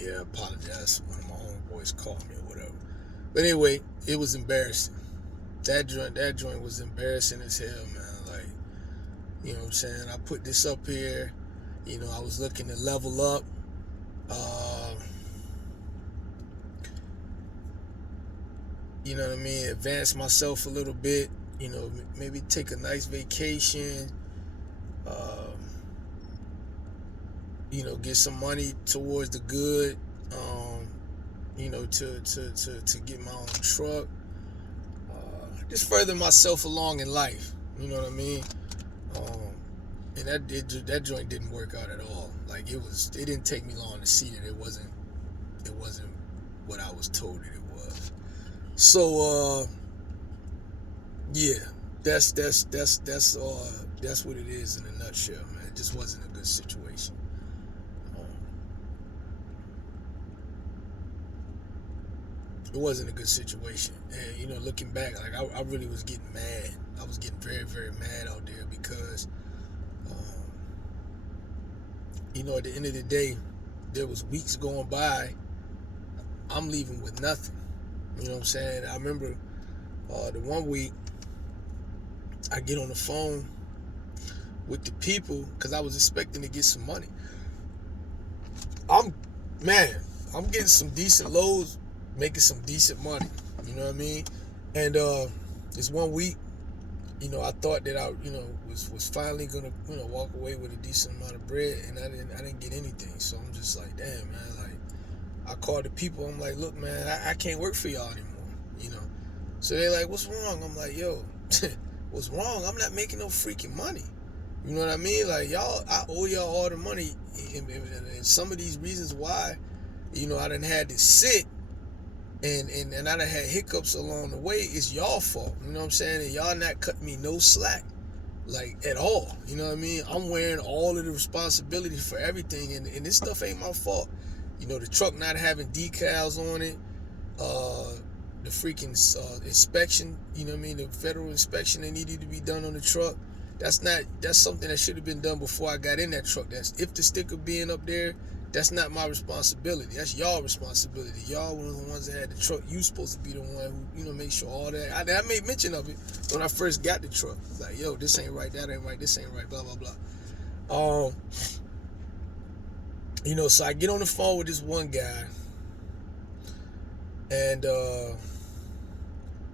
Yeah, I apologize. One of my homeboys called me or whatever. But anyway, it was embarrassing. That joint was embarrassing as hell, man. Like, you know what I'm saying? I put this up here. I was looking to level up. Uh, you know what I mean? Advance myself a little bit. Maybe take a nice vacation. Uh, get some money towards the good. To get my own truck. Just further myself along in life. You know what I mean? Um, and that joint didn't work out at all. Like it didn't take me long to see that it wasn't what I was told that it was. So yeah, that's what it is in a nutshell, man. It just wasn't a good situation. Um, it wasn't a good situation, and looking back, like I really was getting mad. I was getting very, very mad out there because um, at the end of the day, there was weeks going by. I'm leaving with nothing. You know what I'm saying? I remember the one week I get on the phone with the people because I was expecting to get some money. I'm man, I'm getting some decent loads, making some decent money. You know what I mean? And this one week, I thought that I, was finally gonna, walk away with a decent amount of bread, and I didn't get anything. So I'm just like, damn, man. Like, I called the people. I'm like, look, man, I can't work for y'all anymore. You know. So they're like, what's wrong? I'm like, yo, what's wrong? I'm not making no freaking money. You know what I mean? Like, y'all, I owe y'all all the money, and some of these reasons why, I done had to sit and I done had hiccups along the way is y'all fault. You know what I'm saying? And y'all not cutting me no slack, like, at all. You know what I mean? I'm wearing all of the responsibility for everything, and this stuff ain't my fault. The truck not having decals on it, the freaking inspection, you know what I mean, the federal inspection that needed to be done on the truck. That's something that should have been done before I got in that truck. That's if the sticker being up there, that's not my responsibility. That's y'all responsibility. Y'all were the ones that had the truck. You supposed to be the one who, make sure all that. I made mention of it when I first got the truck. Like, yo, this ain't right, that ain't right, this ain't right, blah blah blah. So I get on the phone with this one guy, and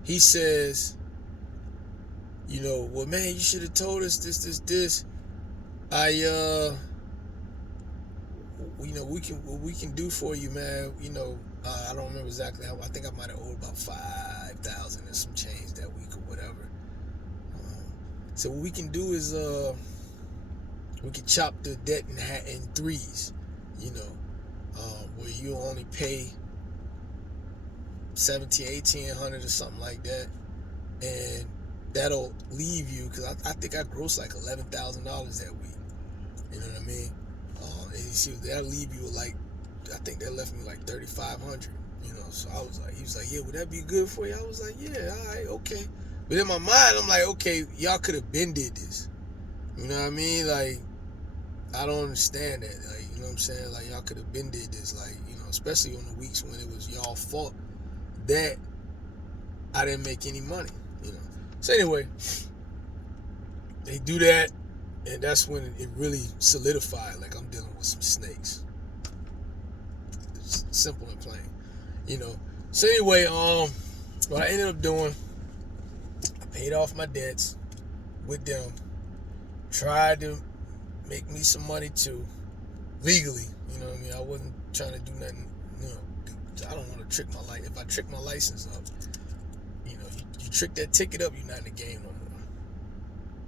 he says, well, man, you should have told us this. What we can do for you, man. I don't remember exactly how. I think I might have owed about 5,000 and some change that week or whatever. So what we can do is we can chop the debt in threes. Where you only pay 1,800 or something like that, and that'll leave you, because I think I grossed like $11,000 that week. You know what I mean? And you see, that'll leave you with like, I think that left me like 3,500. So he was like, yeah, would that be good for you? I was like, yeah, all right, okay. But in my mind, I'm like, okay, y'all could have been did this. You know what I mean? Like, I don't understand that. Like, you know what I'm saying? Like, y'all could have been did this. Like, especially on the weeks when it was y'all fault that I didn't make any money. So anyway, they do that, and that's when it really solidified. Like, I'm dealing with some snakes. It's simple and plain. So anyway, what I ended up doing, I paid off my debts with them. Tried to make me some money too, legally. You know what I mean? I wasn't trying to do nothing. I don't want to trick my license. If I trick my license up, you trick that ticket up, you're not in the game no more.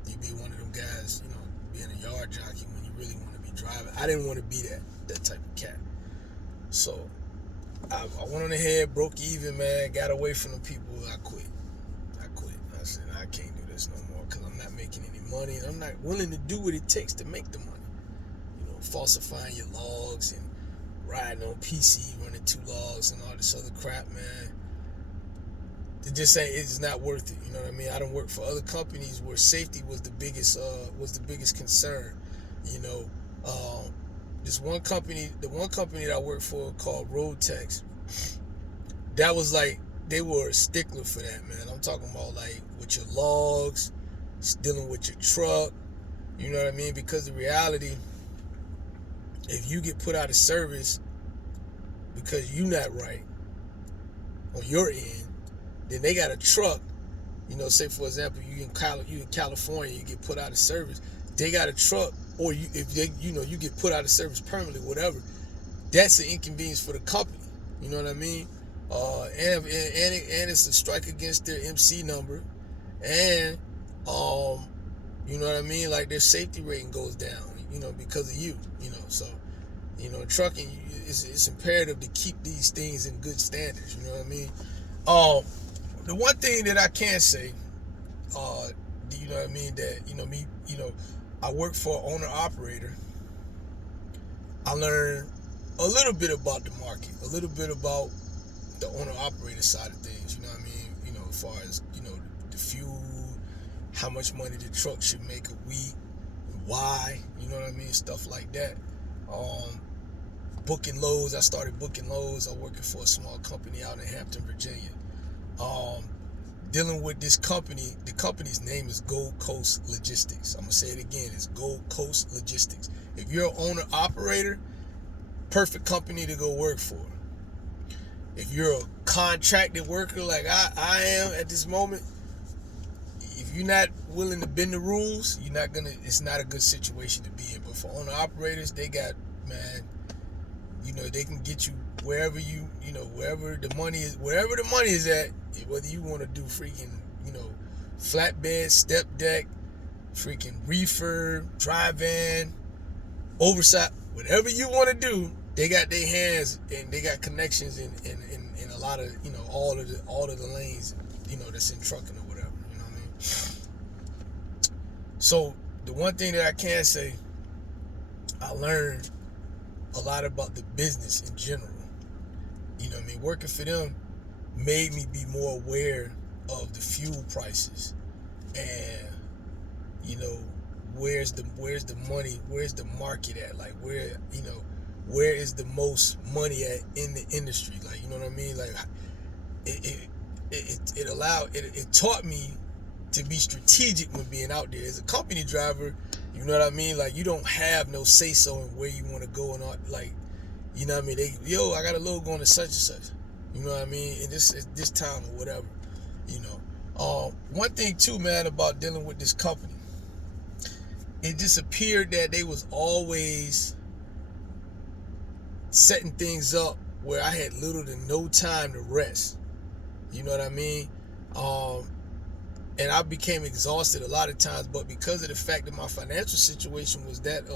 You be one of them guys, being a yard jockey when you really want to be driving. I didn't want to be that type of cat. So I went on ahead, broke even, man, got away from the people. I quit. I said, I can't do this no more because I'm not making any money, and I'm not willing to do what it takes to make the money. Falsifying your logs and riding on PC, running 2 logs and all this other crap, man. It just ain't. It's not worth it. You know what I mean? I done worked for other companies where safety was the biggest concern. this one company, the one company that I worked for called Road Tex, that was like, they were a stickler for that, man. I'm talking about like with your logs, dealing with your truck, you know what I mean? Because the reality, if you get put out of service because you not right on your end, then they got a truck, you know, say for example, you in California, you get put out of service, they got a truck, or if they, you know, you get put out of service permanently, whatever, that's an inconvenience for the company. You know what I mean? And it's a strike against their MC number, and you know what I mean? Like their safety rating goes down, you know, because of you. You know, so you know, trucking, it's imperative to keep these things in good standards. You know what I mean? The one thing that I can say, you know what I mean, that I work for an owner operator. I learned a little bit about the market, a little bit about the owner operator side of things. You know what I mean? You know, as far as, you know, the fuel, how much money the truck should make a week, why, you know what I mean, stuff like that. Booking loads. I started booking loads. I'm working for a small company out in Hampton, Virginia. Dealing with this company. The company's name is Gold Coast Logistics. I'm gonna say it again. It's Gold Coast Logistics. If you're an owner operator, perfect company to go work for. If you're a contracted worker like I am at this moment, if you're not willing to bend the rules, it's not a good situation to be in. But for owner operators, they got, man, you know, they can get you wherever wherever the money is at, whether you want to do freaking, you know, flatbed, step deck, freaking reefer, dry van, oversight, whatever you want to do, they got their hands and they got connections in a lot of, you know, all of the lanes, you know, that's in trucking or whatever, you know what I mean? So the one thing that I can say, I learned a lot about the business in general. You know what I mean? Working for them made me be more aware of the fuel prices and, you know, where's the money, where's the market at, like where is the most money at in the industry, like, you know what I mean? Like it taught me to be strategic when being out there as a company driver. You know what I mean? Like, you don't have no say so in where you want to go and all, like, you know what I mean? I got a load going to such and such. You know what I mean? And this time or whatever. You know. One thing too, man, about dealing with this company, it just appeared that they was always setting things up where I had little to no time to rest. You know what I mean? And I became exhausted a lot of times, but because of the fact that my financial situation was that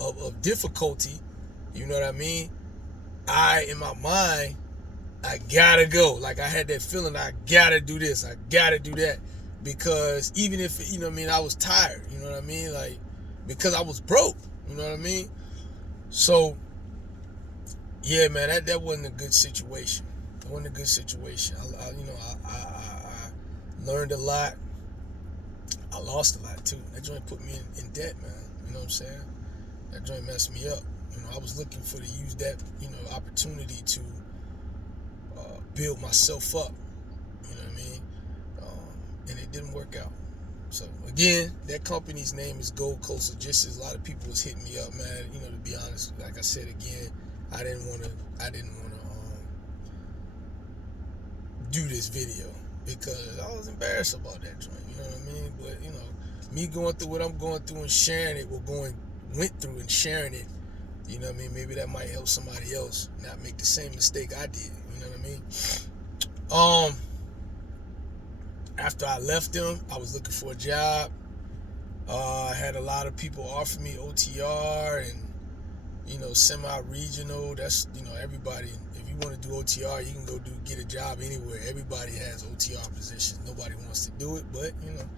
of difficulty, you know what I mean? In my mind, I gotta go. Like, I had that feeling, I gotta do this, I gotta do that. Because even if, you know what I mean, I was tired, you know what I mean? Like, because I was broke, you know what I mean? So, yeah, man, that wasn't a good situation. It wasn't a good situation. I learned a lot. I lost a lot too. That joint put me in debt, man. You know what I'm saying? That joint messed me up. You know, I was looking to use that, you know, opportunity to build myself up. You know what I mean? And it didn't work out. So again, that company's name is Gold Coast Logistics. A lot of people was hitting me up, man. You know, to be honest, like I said again, I didn't want to do this video because I was embarrassed about that joint. You know what I mean? But, you know, me going through what I'm going through and sharing it, went through and sharing it, you know what I mean? Maybe that might help somebody else not make the same mistake I did. You know what I mean? After I left them, I was looking for a job. I had a lot of people offer me OTR and, you know, semi-regional. That's, you know, everybody. If you want to do OTR, you can go get a job anywhere. Everybody has OTR positions. Nobody wants to do it, but, you know,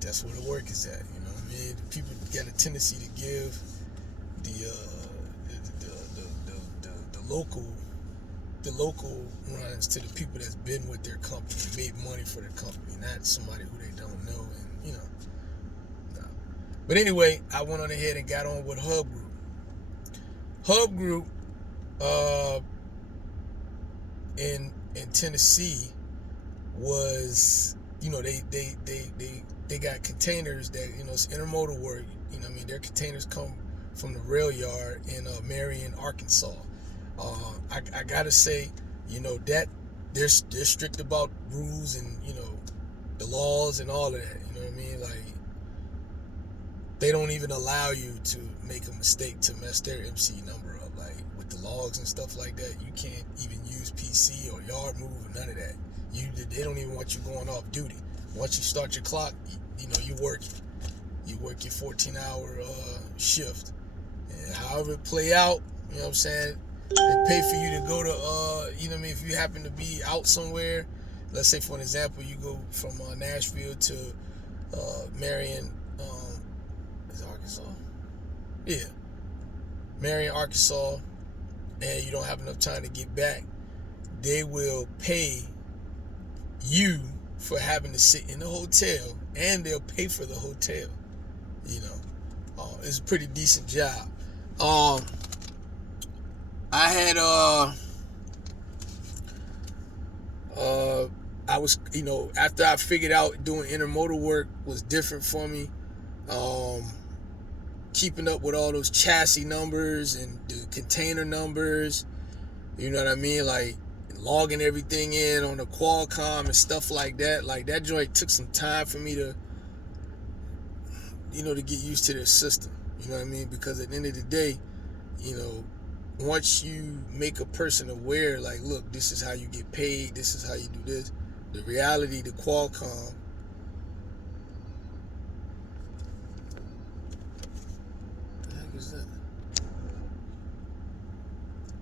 that's where the work is at. You know what I mean? People got a tendency to give the local runs to the people that's been with their company, made money for their company, not somebody who they don't know. And, you know, But anyway, I went on ahead and got on with Hub Group. Hub Group in Tennessee was, they got containers that, it's intermodal work. Their containers come from the rail yard in Marion, Arkansas. I gotta say, that they're strict about rules and the laws and all of that. You know what I mean? Like, they don't even allow you to make a mistake to mess their MC number up. Like with the logs and stuff like that, you can't even use PC or yard move or none of that. They don't even want you going off duty. Once you start your clock, you work. You work your 14-hour shift, and however it play out, you know what I'm saying. They pay for you to go to, if you happen to be out somewhere. Let's say, for an example, you go from Nashville to Marion, is it Arkansas? Yeah, Marion, Arkansas, and you don't have enough time to get back. They will pay you for having to sit in the hotel, and they'll pay for the hotel. It's a pretty decent job. I had I was, after I figured out doing intermodal work was different for me, keeping up with all those chassis numbers and the container numbers, you know what I mean, like logging everything in on the Qualcomm and stuff like that. Like, that joint took some time for me to get used to their system. You know what I mean? Because at the end of the day, once you make a person aware, like, look, this is how you get paid, this is how you do this, the reality, the Qualcomm, what the heck is that?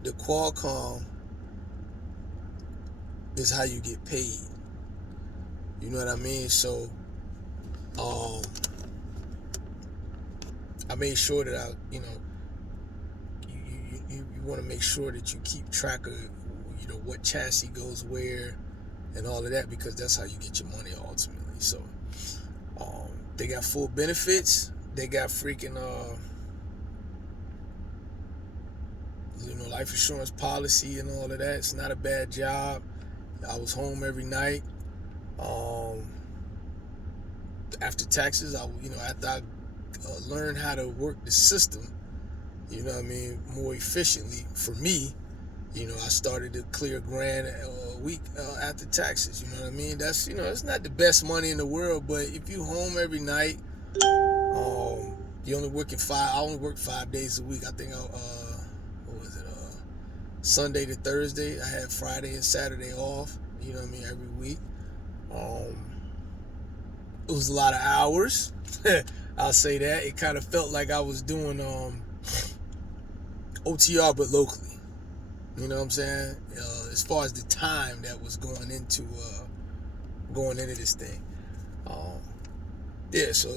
The Qualcomm is how you get paid. You know what I mean? So, I made sure that you want to make sure that you keep track of, what chassis goes where and all of that, because that's how you get your money ultimately. So, they got full benefits. They got freaking, life insurance policy and all of that. It's not a bad job. I was home every night. After taxes, after I learned how to work the system, more efficiently for me, I started to clear $1,000 a week after taxes. You know what I mean? That's, it's not the best money in the world, but if you home every night, you only working I only work 5 days a week. I think Sunday to Thursday. I had Friday and Saturday off, every week. It was a lot of hours. I'll say that. It kind of felt like I was doing OTR, but locally. You know what I'm saying? As far as the time that was going into this thing. So,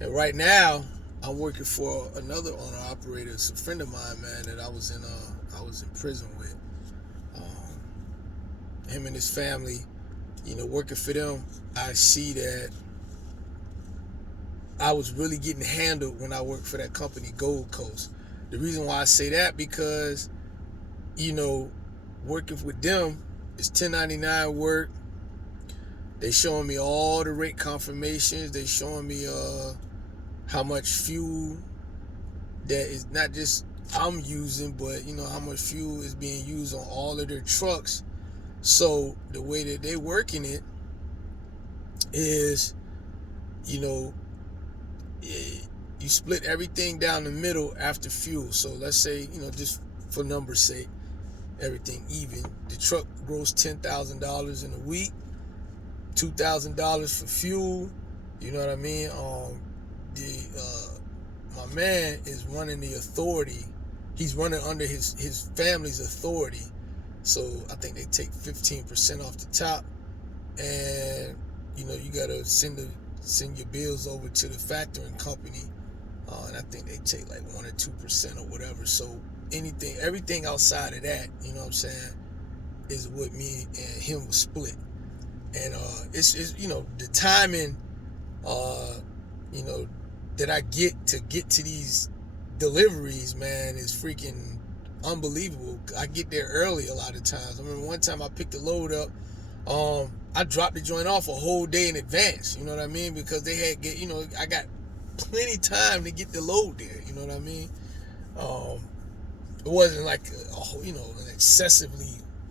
and right now I'm working for another owner operator. It's a friend of mine, man, that I was in prison with. Him and his family, working for them, I see that I was really getting handled when I worked for that company, Gold Coast. The reason why I say that, because, working with them is 1099 work. They showing me all the rate confirmations. They showing me how much fuel that is not just I'm using, but how much fuel is being used on all of their trucks. So the way that they're working it is, you split everything down the middle after fuel. So let's say, just for numbers' sake, everything even. The truck grows $10,000 in a week, $2,000 for fuel. You know what I mean? My man is running the authority. He's running under his family's authority. So I think they take 15% off the top, and you gotta send your bills over to the factoring company, and I think they take like 1 or 2% or whatever. So everything outside of that, you know what I'm saying, is what me and him was split. And it's you know, the timing, you know, that I get to these deliveries, man, is freaking unbelievable. I get there early a lot of times. I remember one time I picked the load up. I dropped the joint off a whole day in advance. You know what I mean? Because they had you know, I got plenty time to get the load there. You know what I mean? It wasn't like you know,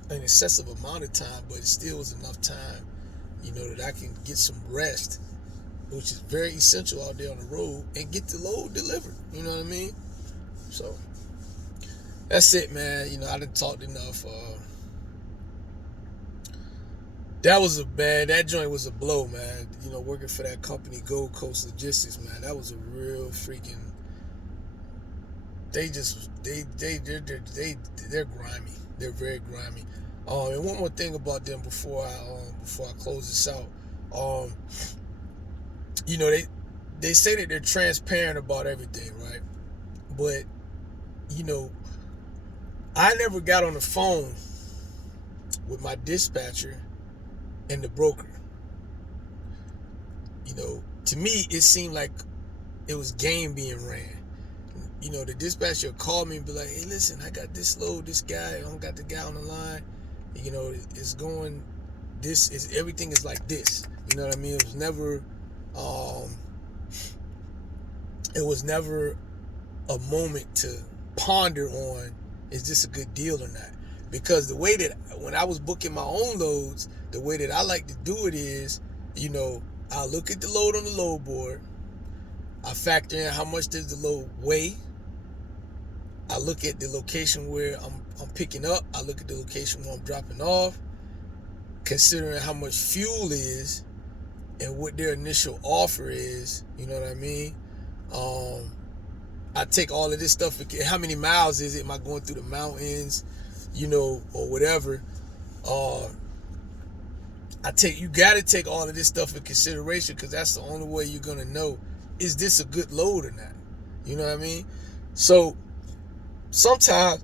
an excessive amount of time, but it still was enough time, you know, that I can get some rest, which is very essential out there on the road, and get the load delivered. You know what I mean? So that's it, man. You know, I done talked enough. That joint was a blow, man. You know, working for that company, Gold Coast Logistics, man, that was a real freaking. They're grimy. They're very grimy. And one more thing about them before I close this out. You know, they say that they're transparent about everything, right? But you know, I never got on the phone with my dispatcher and the broker. You know, to me, it seemed like it was game being ran. You know, the dispatcher would call me and be like, hey, listen, I got this load, this guy, I don't got the guy on the line. You know, it's going, everything is like this. You know what I mean? It was never a moment to ponder on, is this a good deal or not? Because the way that, when I was booking my own loads, the way that I like to do it is, you know, I look at the load on the load board, I factor in how much does the load weigh, I look at the location where I'm picking up, I look at the location where I'm dropping off, considering how much fuel is and what their initial offer is, you know what I mean? I take all of this stuff, how many miles is it, am I going through the mountains, you know, or whatever. You gotta take all of this stuff in consideration, because that's the only way you're gonna know, is this a good load or not? You know what I mean? So sometimes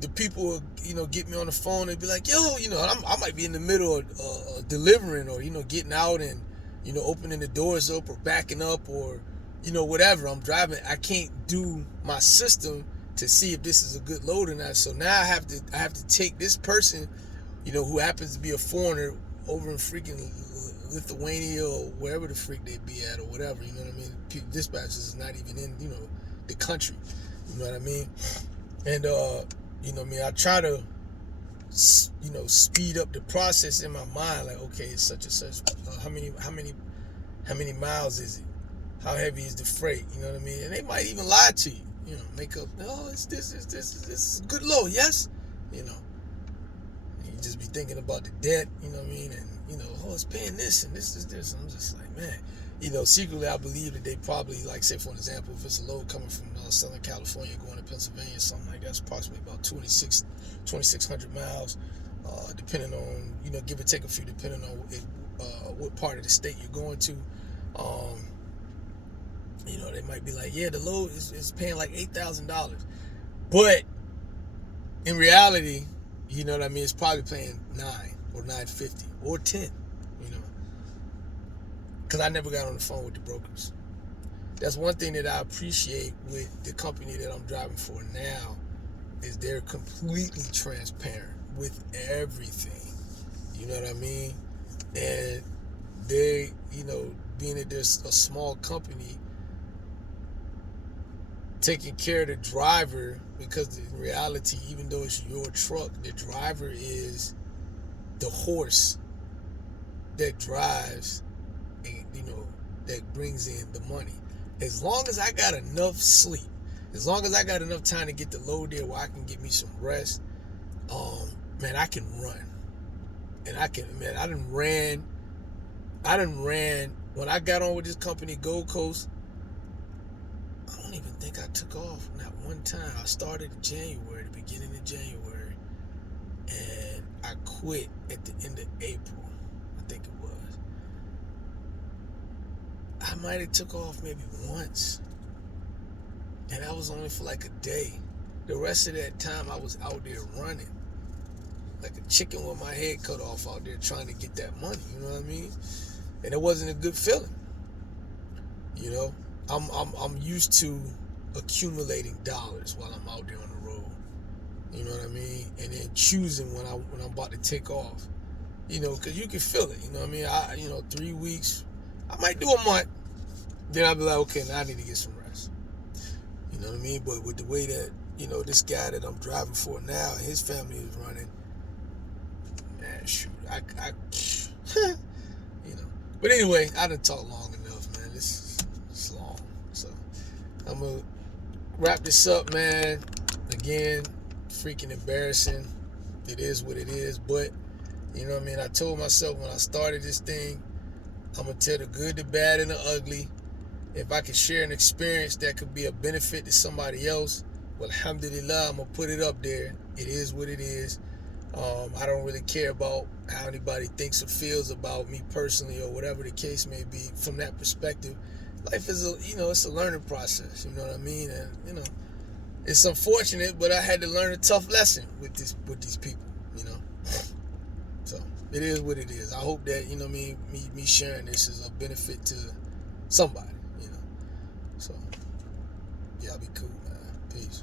the people, you know, get me on the phone and be like, yo, you know, I might be in the middle of delivering, or, you know, getting out and, you know, opening the doors up or backing up, or, you know, whatever. I'm driving. I can't do my system to see if this is a good load or not. So now I have to take this person, you know, who happens to be a foreigner over in freaking Lithuania or wherever the freak they be at, or whatever. You know what I mean? Dispatchers is not even in, you know, the country. You know what I mean? And you know what I mean? I try to, you know, speed up the process in my mind. Like, okay, it's such and such. How many miles is it? How heavy is the freight? You know what I mean? And they might even lie to you. You know, make up. Oh, it's this is a good load. Yes. You know, you just be thinking about the debt. You know what I mean? And you know, oh, it's paying this and this is this. And I'm just like, man. You know, secretly I believe that they probably, like, say for an example, if it's a load coming from Southern California going to Pennsylvania, something like that, it's approximately about 2,600 miles, depending on, you know, give or take a few, depending on what part of the state you're going to. You know, they might be like, yeah, the load is paying like $8,000, but in reality, you know what I mean, it's probably paying $9 or $950 or $10. Because I never got on the phone with the brokers. That's one thing that I appreciate with the company that I'm driving for now, is they're completely transparent with everything. You know what I mean? And they, you know, being that there's a small company, taking care of the driver, because in reality, even though it's your truck, the driver is the horse that drives, and, you know, that brings in the money. As long as I got enough sleep, as long as I got enough time to get the load there where I can get me some rest, man, I can run. And I done ran, when I got on with this company, Gold Coast, I don't even think I took off, not one time. I started in January, the beginning of January, and I quit at the end of April, I think it was. I might have took off maybe once, and that was only for like a day. The rest of that time I was out there running. like a chicken with my head cut off out there trying to get that money. You know what I mean? And it wasn't a good feeling. You know, I'm used to accumulating dollars while I'm out there on the road. You know what I mean? And then choosing when I'm about to take off. You know, because you can feel it. You know what I mean? 3 weeks, I might do a month. Then I'll be like, okay, now I need to get some rest. You know what I mean? But with the way that, this guy that I'm driving for now, his family is running, man, shoot, I But anyway, I done talked long enough, man. This is long. So I'm going to wrap this up, man. Again, freaking embarrassing. It is what it is. But, you know what I mean? I told myself when I started this thing, I'm going to tell the good, the bad, and the ugly. If I can share an experience that could be a benefit to somebody else, well, alhamdulillah, I'm going to put it up there. It is what it is. I don't really care about how anybody thinks or feels about me personally or whatever the case may be. From that perspective, life is it's a learning process. You know what I mean? And it's unfortunate, but I had to learn a tough lesson with these people. So it is what it is. I hope that me sharing this is a benefit to somebody. So yeah, I'll be cool, man. Peace.